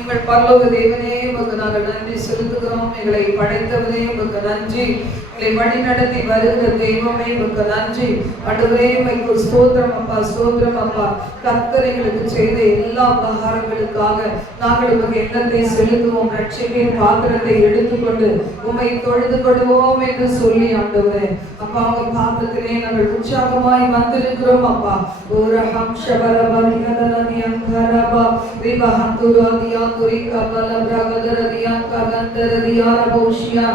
எங்கள் பரலோக தேவனே உமக்கு நாங்கள் நன்றி செலுத்துகிறோம். எங்களை படைத்தவனே உமக்கு நன்றி. எங்களை வழி நடத்தி வருகிற தெய்வமே உங்களுக்கு நன்றி அடுவே மைக்கு ஸ்தோத்திரம் அப்பா ஸ்தோத்திரம் அப்பா கர்த்தர் எங்களுக்கு செய்த எல்லா உபகாரங்களுக்காக நாங்கள் உமக்கு எண்ணத்தை செலுத்துவோம் ரட்சிப்பின் பாத்திரத்தை எடுத்துக்கொண்டு உம்மை தொழுது கொள்வோம் என்று சொல்லி ஆண்டவரே அப்பா உங்க பாத்திரத்திலே நாங்கள் உற்சாகமாய் வந்திருக்கிறோம் அப்பா ஒரு ஹம்ஷபர ரபோஷியா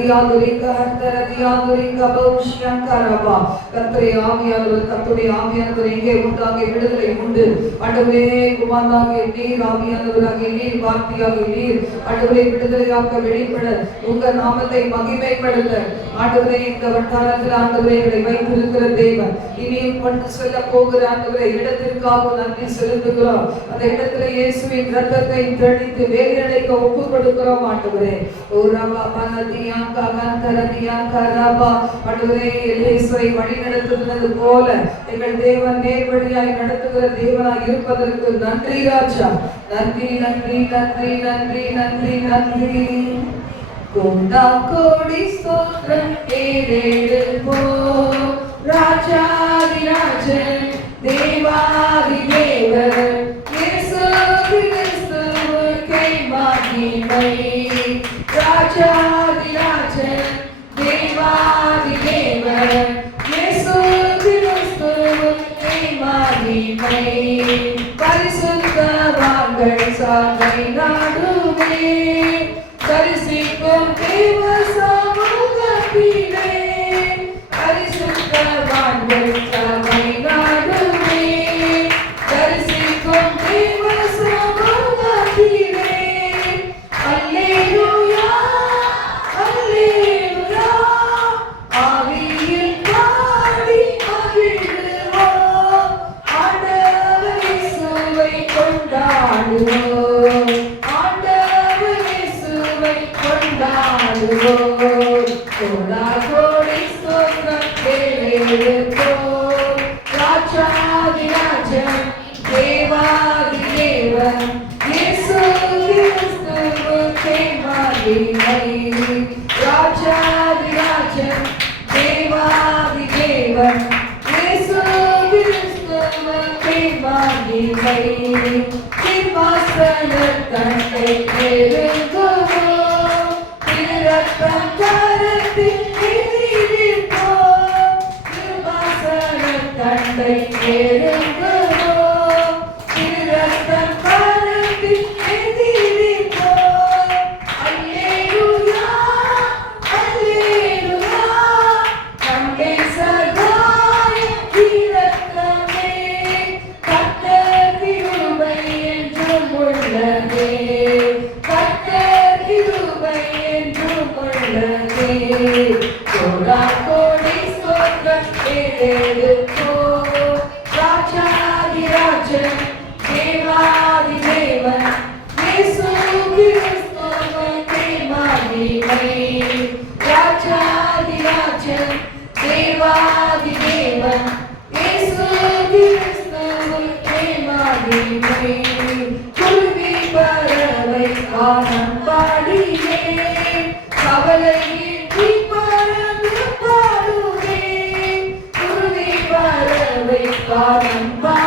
ரிபஹந்துரதியாந்துரிக பலப்ரகதரதியங்ககந்தரதியாரபௌஷியா ஷலசலிகரதியாந்துரிக ஹந்தரதியாந்துரிக பௌஷியங்கரபா கர்த்தரை ஆவியானவர் கர்த்தருடைய ஆவியானவர் எங்கே உண்டாகிய விடுதலை உண்டு. ஆண்டவரே குமாரனாகிய நீர் ஆவியானவராகிய நீர் வார்த்தையாகிய நீர். ஆண்டவரை விடுதலையாக்க வெளிப்பட. உங்க நாமத்தை மகிமைப்படுத்த. ஆண்டவரே இந்த வட்டாரத்தில் ஆண்டவரை எங்களை வைத்திருக்கிற தேவன். இனியும் கொண்டு சொல்ல போகிற ஆண்டவரை இடத்திற்காக நன்றி செலுத்துகிறோம். அந்த இடத்துல இயேசுவின் ரத்தத்தை தெளித்து வேலையடைக்க ஒப்பு கொடுக்கிறோம் ஆண்டவரே. ஒரு ரவா பனதியாங்கா கந்தரதியாங்கா போல எங்கள் தேவன் நேர்வழியாய் நடத்துகிற தேவனாய் இருப்பதற்கு நன்றி ராஜா. நன்றி நன்றி நன்றி நன்றி நன்றி நன்றி. கொண்டா கோடி ஸ்தோத்திரம் ஏறெடுப்போ ராஜாதிராஜன் தேவாதி தேவர் இயேசு கிறிஸ்துவுக்கே மகிமை ராஜாதிராஜன் தேவாதி தேவர் இயேசு கிறிஸ்துவுக்கே மகிமை பரிசுத்தவான்கள் சாலை நாடுவே தரிசிக்கும் தேவ சமூகத்திலே பரிசுத்தவான்கள் சபை மகிமை ஸ்தோத்திரம் பறவை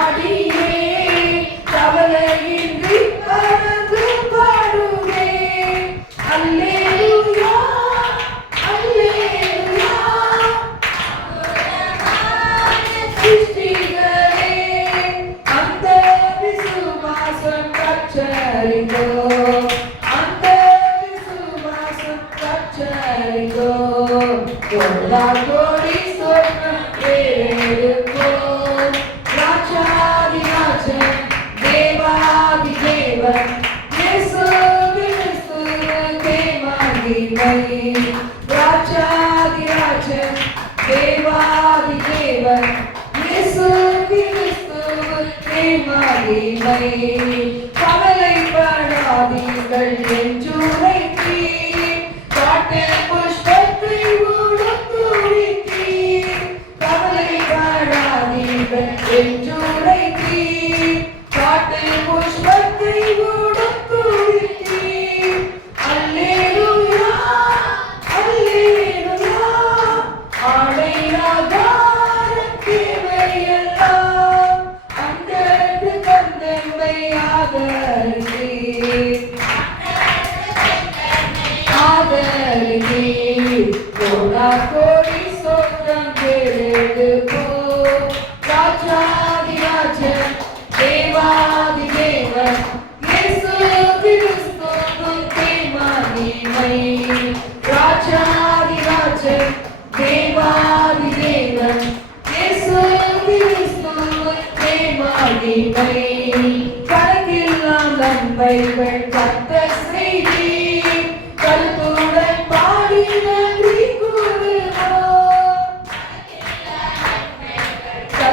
மகிமை ஆதரிக்கே ஆதரிக்கே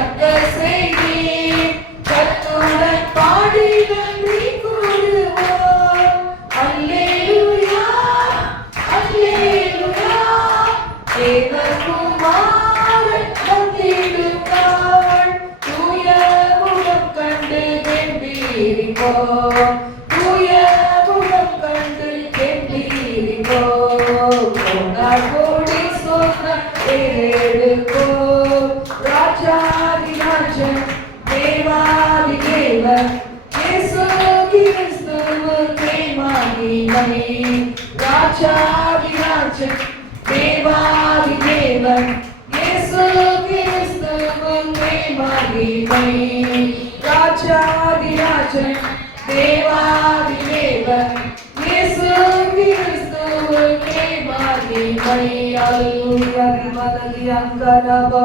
yeah. ராஜாதி தேவாதி தேவன் இயேசு கிறிஸ்துவுக்கே மகிமை ராஜாதி தேவாதி தேவன் இயேசு கிறிஸ்துவுக்கே மகிமை அல்லேலூயா விமலதி அங்கனபா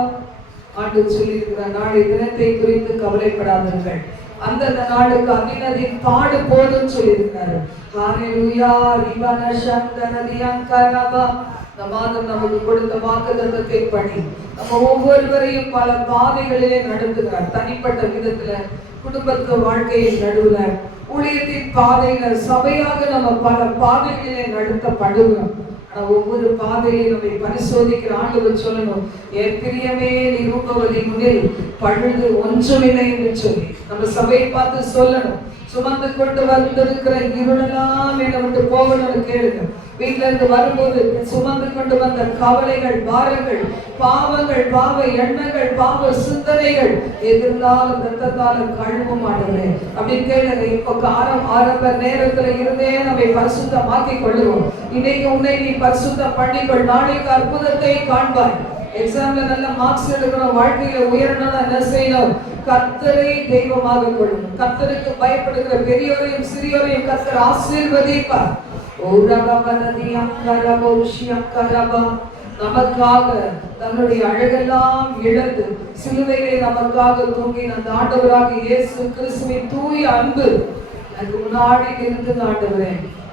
ஆண்டு சொல்லியிருக்கிற நாளை தினத்தை குறித்து கவலைப்படாதீர்கள். அந்தந்த நாளுக்கு அபிநதின் பாடு போதும் சொல்லியிருக்காரு ஹalleluya ரிவன சந்தனதி அங்கரபா இந்த நமக்கு கொடுத்த வாக்குத்தத்தத்தை படி நம்ம ஒவ்வொருவரையும் பல பாதைகளிலே நடத்துகிறார். தனிப்பட்ட விதத்துல குடும்பத்து வாழ்க்கையின் நடுவுல ஊழியத்தின் பாதையில சபையாக நம்ம பல பாதைகளிலே நடத்தப்படுகிறோம். ஒவ்வொரு பாதையை நம்மை பரிசோதிக்கிற ஆண்டவர் சொல்லணும். என் பிரியமே நீ ரூபவதி முன்னில் பழுது ஒன்றுமில்லை என்று சொல்லி நம்ம சபையை பார்த்து சொல்லணும். சுமந்து கொண்டு வந்திருக்கிற இருளெல்லாம் என்னை விட்டு போகணும்னு கேளுங்க. வீட்டிலிருந்து இருந்து வரும்போது சுமந்து கொண்டு வந்த கவலைகள் பாரங்கள் பாவங்கள் பாவ எண்ணங்கள் பாவ சிந்தனைகள் எதிர்ந்தாலும் ரத்தத்தாலும் கழுவும் மாட்டேன். அப்படின்னு கேளுங்க இப்போ ஆரம் ஆரம்ப நேரத்துல இருந்தே நம்மை பரிசுத்தமாக்கி கொள்ளுவோம். இன்னைக்கு உன்னை நீ பரிசுத்தம் பண்ணிக்கொள் நாளைக்கு அற்புதத்தை காண்பாய். எக்ஸாம்ல நல்ல மார்க்ஸ் எடுக்கணும் வாழ்க்கையில உயரணும்னா என்ன செய்யணும்? கத்தரை தெய்வமாக கொள்ளும். கத்தருக்கு பயப்படுகிற பெரியோரையும் சிறியோரையும் கத்தர் ஆசீர்வதிப்பார். நமக்காக தன்னுடைய அழகெல்லாம் இழந்து சிலுவையிலே நமக்காக தூங்கின அந்த ஆண்டவராக இயேசு கிறிஸ்துவின் தூய அன்பு எனக்கு முன்னாடி இருந்து ஆண்டவரே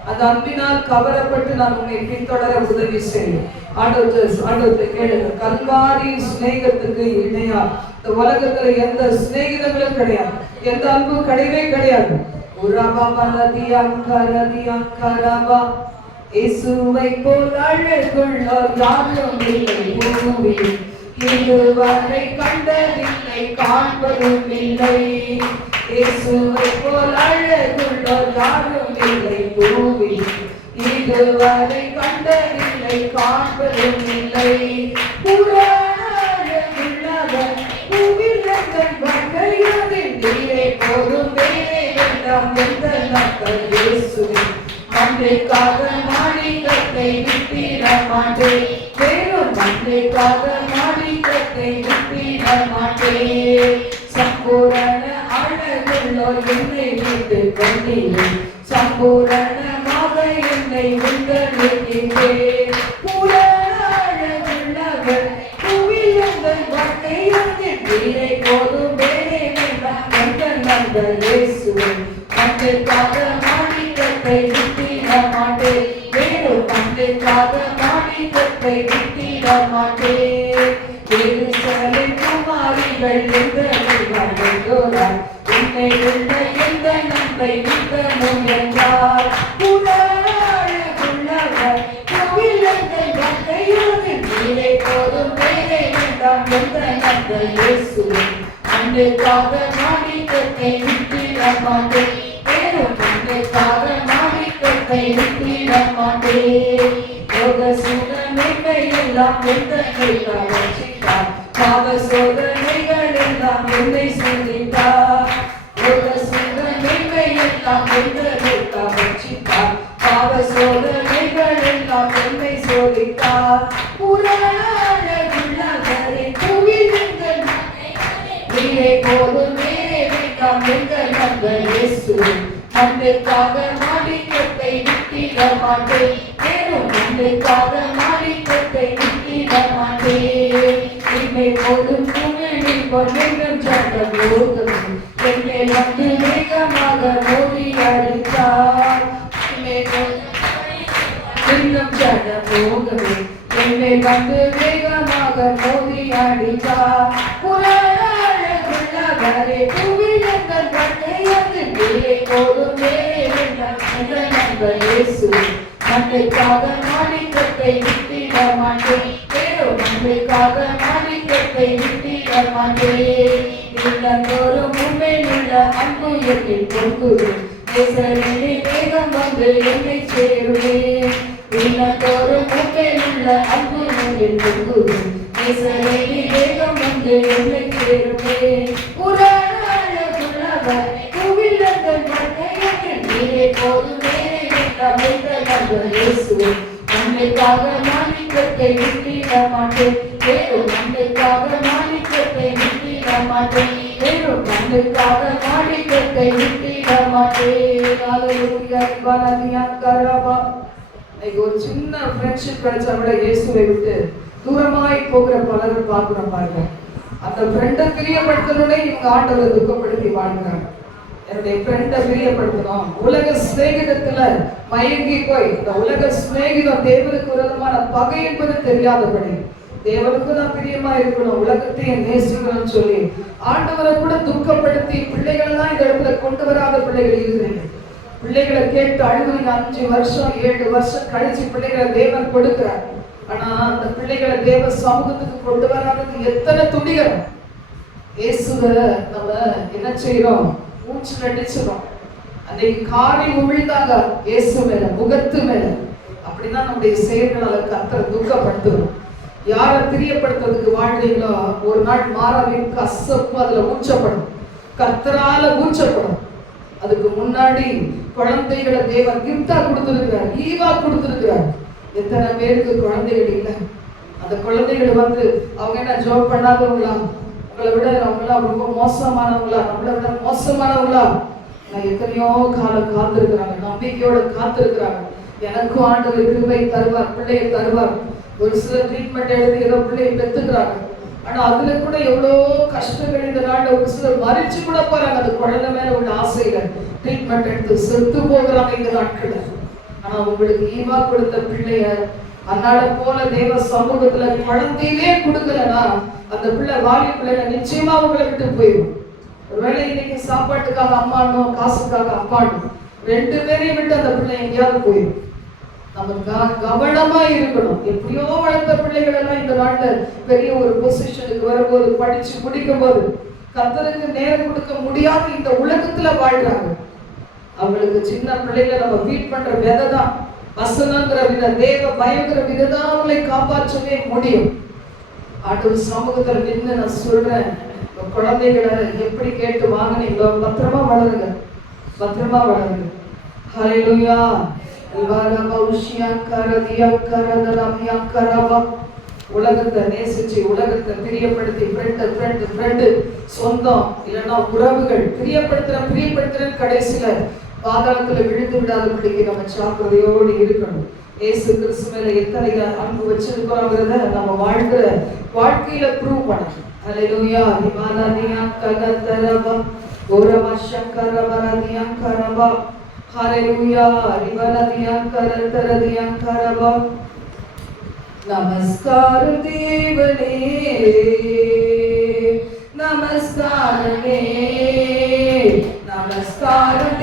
அந்த அன்பினால் கவரப்பட்டு நான் உன்னை பின்தொடர உதவி செய்யும் ஆண்டவர் ஆண்டவத்தை கேளுங்க. கல்வாரி சிநேகத்துக்கு இணையா? இந்த உலகத்துல எந்த சிநேகிதங்களும் கிடையாது. எந்த அன்பும் கிடையவே கிடையாது. உரபமலதி அங்கரதி அங்கரபா இயேசுவை போல் அழகுள்ளோர் யாரும் இல்லை பூமியில். இதுவரை கண்டதில்லை காண்பதும் இல்லை. இயேசுவை போல் அழகுள்ளோர் யாரும் இல்லை பூமியில். இதுவரை கண்டதில்லை காண்பதும் இல்லை. புராண அழகுள்ளவர் பூவிலங்கள் வகையதில் நீரை போதும் வேலை எந்த நாட்கள் இயேசுவின் மண்டைக்காக மாணிக்கத்தை விட்டிட மாட்டேன் வேறும் மண்டைக்காக மாணிக்கத்தை விட்டிட மாட்டேன் சம்பூரண அழகுள்ளோ என்னை விட்டு கொண்டீர் சம்பூரணமாக என்னை உண்டளிக்கின்றேன் பூரண வகையோடு போதும் மேலே வேண்டாம் என்ற நன்மை இயேசு அன்றைக்காக மாணிக்கத்தை விட்டிட மாட்டேன் வேறும் அன்றைக்காக மாணிக்கத்தை விட்டிட மாட்டேன் யோக சூழலை எல்லாம் எந்த ரட்சித்தார்? பாவ சோதனைகள் எல்லாம் என்னை சந்தித்தார் யோக சோதனை எல்லாம் எங்களை மண்ணுக்காக மாணிக்கத்தை விட்டிட மாட்டேன் மேலும் மண்ணுக்காக மாணிக்கத்தை விட்டிட மாட்டேன் என்னை போதும் குமிழி பொன்னும் சட்டம் போதும் என்னை வந்து வேகமாக மோதி அடித்தார். என்னை போதும் இன்னும் ஜட போகவே என்னை வந்து வேகமாக மோதி அடித்தார். புறாழகுள்ளவரே புவியங்கள் வந்து நீரை போதும் எங்கள் நண்பர் இயேசு. மண்ணுக்காக மாணிக்கத்தை விட்டிட மாட்டேன் வேறோ மண்ணுக்காக மாணிக்கத்தை விட்டிட மாட்டேன் இல்லந்தோறும் உண்மை உள்ள அன்பு என்னில் பொங்குவேன் நேசரினி வேகம் வந்து என்னை சேருவேன் இல்லந்தோறும் உண்மை உள்ள அன்பு என்னில் பொங்குவேன் நேசரினி வேகம் வந்து என்னை சேருவேன் நீரே போதுமே மாணிக்கத்தை விட்டிட மாட்டேன் வேறும் மண்ணுக்காக மாணிக்கத்தை விட்டிட மாட்டேன் வேறும் மண்ணுக்காக மாணிக்கத்தை விட்டிட மாட்டேன் இன்னைக்கு ஒரு சின்ன ஃப்ரெண்ட்ஷிப் கிடைச்சா கூட இயேசுவை விட்டு தூரமாய் போகிற பலரும் பார்க்கிறோம் பாருங்க. அந்த ஃப்ரெண்டை பிரியப்படுத்தணும்னே இவங்க ஆண்டவரை துக்கப்படுத்தி வாழ்கிறாங்க என்னுடைய ஃப்ரெண்டை பிரியப்படுத்தணும் உலக சிநேகிதத்துல மயங்கி போய் இந்த உலக சிநேகிதம் தேவனுக்கு விரோதமான பகை என்பது தெரியாதபடி தேவனுக்கு நான் பிரியமா இருக்கணும் உலகத்தையும் நேசிக்கணும்னு சொல்லி ஆண்டவரை கூட துக்கப்படுத்தி பிள்ளைகள்லாம் இந்த இடத்துல கொண்டு வராத பிள்ளைகள் இருக்கிறீங்க. பிள்ளைகளை கேட்டு அழுகுறீங்க அஞ்சு வருஷம் ஏழு வருஷம் கழிச்சு பிள்ளைகளை தேவன் கொடுக்கிறார். ஆனா அந்த பிள்ளைகளை தேவ சமூகத்துக்கு கொண்டு வராதது எத்தனை துணிகள் இயேசுவை நம்ம என்ன செய்யறோம் மூச்சு நடிச்சிடும் அன்றைக்கு காரி உமிழ்ந்தாங்க. இயேசு மேல முகத்து மேல. அப்படிதான் நம்முடைய செயல்களால கத்தரை துக்கப்படுத்துவோம் யாரை பிரியப்படுத்துறதுக்கு வாழ்றீங்களோ ஒரு நாள் மாறாவின் கசப்பு அதுல ஊச்சப்படும் கத்தரால ஊச்சப்படும் அதுக்கு முன்னாடி குழந்தைகளை தேவன் கிஃப்டா கொடுத்துருக்கிறார் ஈவா கொடுத்துருக்கிறார். எத்தனை பேருக்கு குழந்தைகள் இல்லை? அந்த குழந்தைகள் வந்து அவங்க என்ன ஜோப் பண்ணாதவங்களா? உங்களை விட அவங்களாம் ரொம்ப மோசமானவங்களா நம்மளை விட மோசமானவங்களா? நான் எத்தனையோ காலம் காத்திருக்கிறாங்க நம்பிக்கையோட காத்திருக்கிறாங்க. எனக்கும் ஆண்டவர் கிருபை தருவார் பிள்ளையை தருவார். ஒரு சில ட்ரீட்மெண்ட் எழுதி ஏதோ பிள்ளையை பெற்றுக்கிறாங்க. ஆனா அதுல கூட எவ்வளோ கஷ்டங்கள் இந்த நாட்டில் ஒரு சிலர் மறிச்சு கூட போறாங்க. அந்த குழந்தை மேல உள்ள ஆசையில ட்ரீட்மெண்ட் எடுத்து செத்து போகிறாங்க இந்த நாட்கள்ல. ஆனா உங்களுக்கு ஈவா கொடுத்த பிள்ளைய அதனால போல தேவ சமூகத்துல குழந்தையிலே கொடுக்கலனா அந்த பிள்ளை வாலி பிள்ளைல நிச்சயமா உங்களை விட்டு போயிடும். ஒருவேளை இன்னைக்கு சாப்பாட்டுக்காக அம்மாடணும் காசுக்காக அம்மானும் ரெண்டு பேரையும் விட்டு அந்த பிள்ளை எங்கேயாவது போயிடும். நம்ம கவனமா இருக்கணும். எப்படியோ வளர்த்த பிள்ளைகள் எல்லாம் இந்த நாட்டுல பெரிய ஒரு பொசிஷனுக்கு வரும்போது படிச்சு முடிக்கும் போது கத்தருக்கு நேரம் கொடுக்க முடியாத இந்த உலகத்துல வாழ்றாங்க. அவங்களுக்கு சின்ன பிள்ளைகளை நம்ம ஃபீட் பண்ற விதை தான் வசனங்கிற வித தேவ பயங்கிற விதை தான் அவங்களை காப்பாற்றவே முடியும். ஆண்டவர் சமூகத்துல நின்று நான் சொல்றேன். குழந்தைகளை எப்படி கேட்டு வாங்கினீங்களோ பத்திரமா வளருங்க. பத்திரமா வளருங்க. ஹalleluya உலகத்தை நேசிச்சு உலகத்தை பிரியப்படுத்தி ஃப்ரெண்டு ஃப்ரெண்டு ஃப்ரெண்டு சொந்தம் இல்லைன்னா உறவுகள். பிரியப்படுத்துற பிரியப்படுத்துற கடைசியில. பாதாளத்துல விழுந்து விடாதபடிக்கு நம்ம ஜாக்கிரதையோடு இருக்கணும். ஏசு கிறிஸ்து மேல எத்தனை அன்பு வச்சிருக்கிறோங்கிறத நம்ம வாழ்கிற வாழ்க்கையில ப்ரூவ் பண்ணணும். ஹalleluya இமானதியா ககதரவ ஓரம சங்கரவரதியா கரவ ஹalleluya இமானதியா கரதரதியா கரவ நமஸ்கார தேவனே. நமஸ்காரமே. நமஸ்கார தேவனே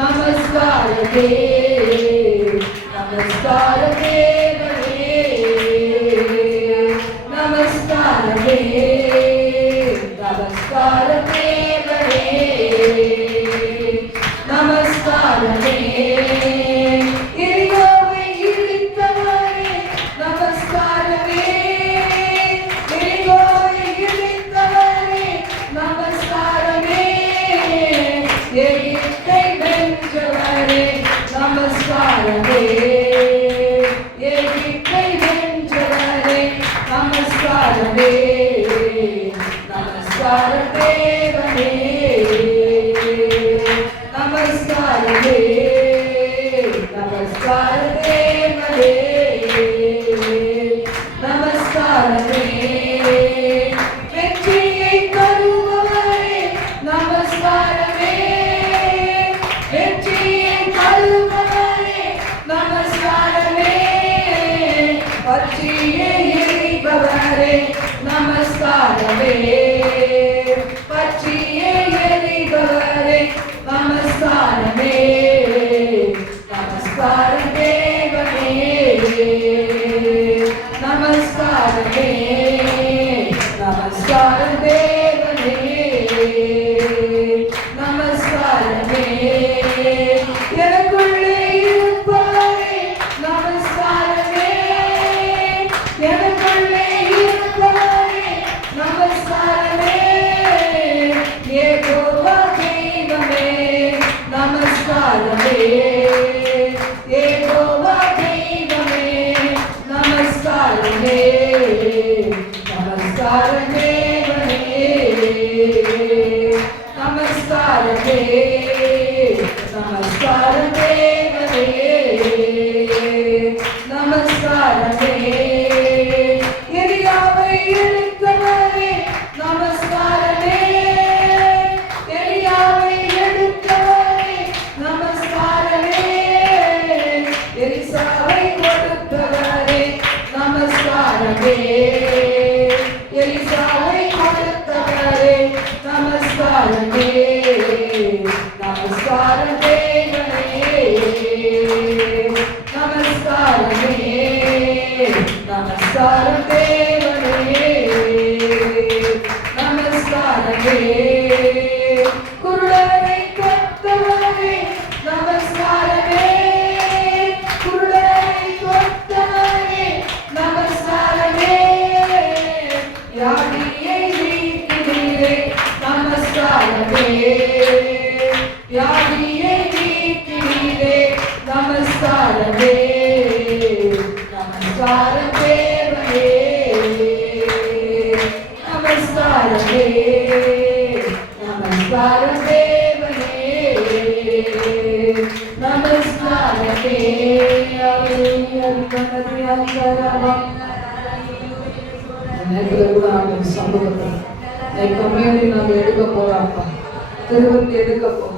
Vamos glória a Deus. നമസ്കാരമേ നമസ്കാരമേ. Hey. நமஸ்காரம் தேவனே நமஸ்காரமே நாங்கள் எடுக்க போறோம்ப்பா திருவத்தி எடுக்க போறோம்.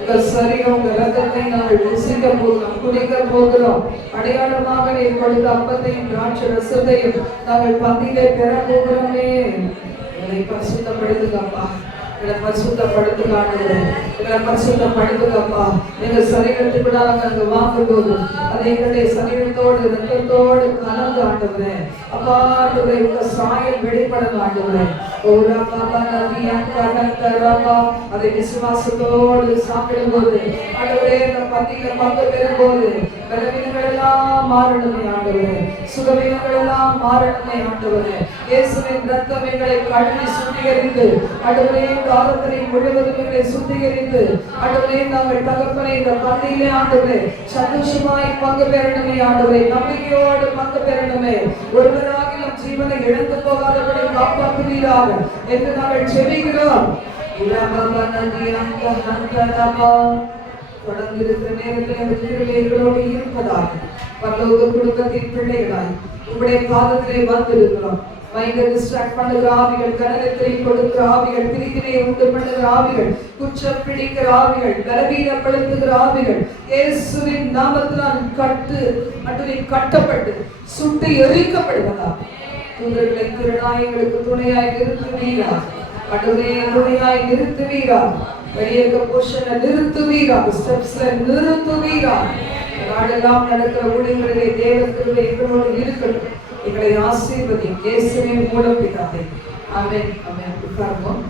உங்கள் சரீரம் உங்க ரத்தத்தை நாங்கள் ருசிக்க போகிறோம் குடிக்க போகிறோம். அடையாளமாக நீர் கொடுத்த அப்பத்தையும் திராட்சை ரசத்தையும் நாங்கள் பந்தியிலே பெற போகிறோமே. எங்களை பரிசுத்தப்படுத்துங்கப்பா. எங்களை பரிசுத்தப்படுத்துங்க ஆண்டவரே எங்களை பரிசுத்தப்படுத்துங்கப்பா. எங்க சரீரத்துக்குள்ளாக அங்க வாங்கும்போது அது எங்களுடைய சரீரத்தோடு ரத்தத்தோடு கலந்து ஆண்டவரே. அப்பா ஆண்டவரே உங்க சாயல் வெளிப்படணும் ஆண்டவரே. ஓரா பாபா நதி அங்கா அதை விசுவாசத்தோடு சாப்பிடும்போது ஆண்டவரே இந்த பந்தியில பங்கு பெறும்போது பலவீனங்கள் எல்லாம் மாறணுமே ஆண்டவரே. சுகவீனங்கள் எல்லாம் மாறணுமே ஆண்டவரே. இயேசுவின் ரத்தம் எங்களை கழுவி சுத்திகரித்து ஆண்டவரே காலத்தினை முழுவதும் எங்களை சுத்திகரித்து ஆண்டவரே நாங்கள் தகப்பனை இந்த பந்தியிலே ஆண்டவரே சந்தோஷமாய் பங்கு பெறணுமே ஆண்டவரே. நம்பிக்கையோடு பங்கு பெறணுமே. ஒருவராகிலும் ஜீவனை இழந்து போகாதபடி காப்பாற்றுவீராக என்று நாங்கள் செபிக்கிறோம். தொடர்ந்து இருக்கிற நேரத்தில் இருப்பதாக பரலோக குடும்பத்தின் பிள்ளைகளாய் உங்களுடைய பாதத்திலே வந்திருக்கிறோம். மைண்டை டிஸ்ட்ராக்ட் பண்ணுகிற ஆவிகள் கனகத்தை கொடுக்கிற ஆவிகள் பிரிவினை உண்டு பண்ணுகிற ஆவிகள் குற்றம் பிடிக்கிற ஆவிகள் பலவீனப்படுத்துகிற ஆவிகள் இயேசுவின் நாமத்தினால் கட்டு மட்டும் கட்டப்பட்டு சுட்டு எரிக்கப்படுவதாக தூதர்களை திருநாயங்களுக்கு துணையாய் நிறுத்துவீரா? அடுவே துணையாய் நிறுத்துவீரா? வெளியேற்க போஷனை நிறுத்துவீரா? ஸ்டெப்ஸ்ல நிறுத்துவீரா? நாடெல்லாம் நடக்கிற ஊழியர்களிலே தேவ எங்களோடு இருக்கணும் எங்களை ஆசீர்வதி. இயேசுவின் மூலம் பிதாவே. ஆமென். ஆமென். உட்காருவோம்